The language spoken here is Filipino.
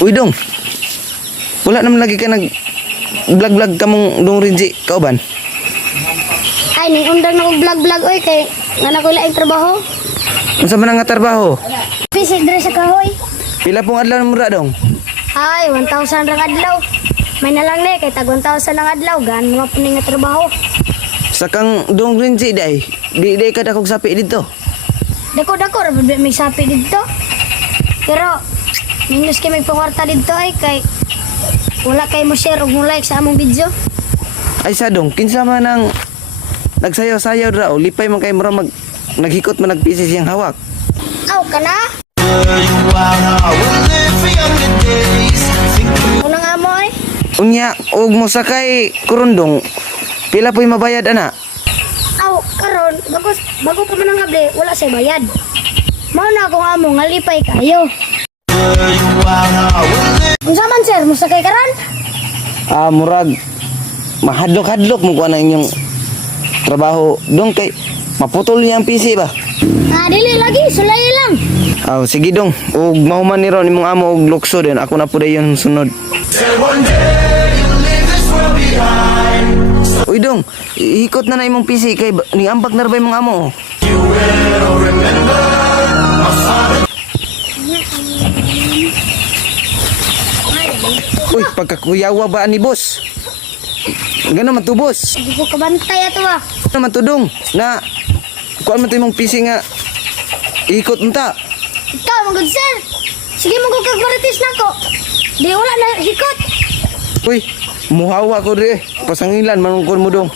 Uy dong. Wala naman lagi ka nag vlog-vlog ka mong dong Rinji kauban. Ay, ning undang na vlog-vlog oy kay nga nakulaing trabaho. Unsa man nga trabaho? Busy dire sa kahoy. Pila pong adlaw mo ra dong? Ay, 1,000 rang adlaw. May na lang ni kay tag 1,000 lang adlaw gan mo pa nga trabaho. Sa kang dong Rinji day. Di ka dakog sapi dito. Dako-dako ra bud may sapi dito. Pero minus kay may pangwarta dito ay kay wala kay mo share ug mo like sa among video. Ay sa dong, kinsa man ang nagsayaw-sayaw ra o lipay man kay mura naghikot man nagpisi siyang hawak. Aw kana? Una nga mo ay? Unya og mo sakay kurundong. Pila po'y mabayad ana? Aw karon bago pa man ang gabli wala say bayad. Mao na akong amo nga lipay kayo. Unsa man sir mo sakay karon? Murag mahadlok-hadlok mo kuha na inyong trabaho dong kay maputol niya ang PC ba? Dili lagi sulay lang. Sige dong. Ug mahuman ni ron imong amo og lukso din. Ako na po dayon sunod. Uy dong, ihikot na imong PC kay ni ambak na ra ba imong amo? Uy, pagkakuyawa ba ni boss? Gano man to boss? Di ko kabantay ato ah. Ano man to dong? Na kuan man to imong PC nga ihikot mo ta. Ikaw magod sir. Sige mo kag maritis nako. Di wala na hikot. Uy, muhawa ko rin. Pasangilan, manungkol mo dong.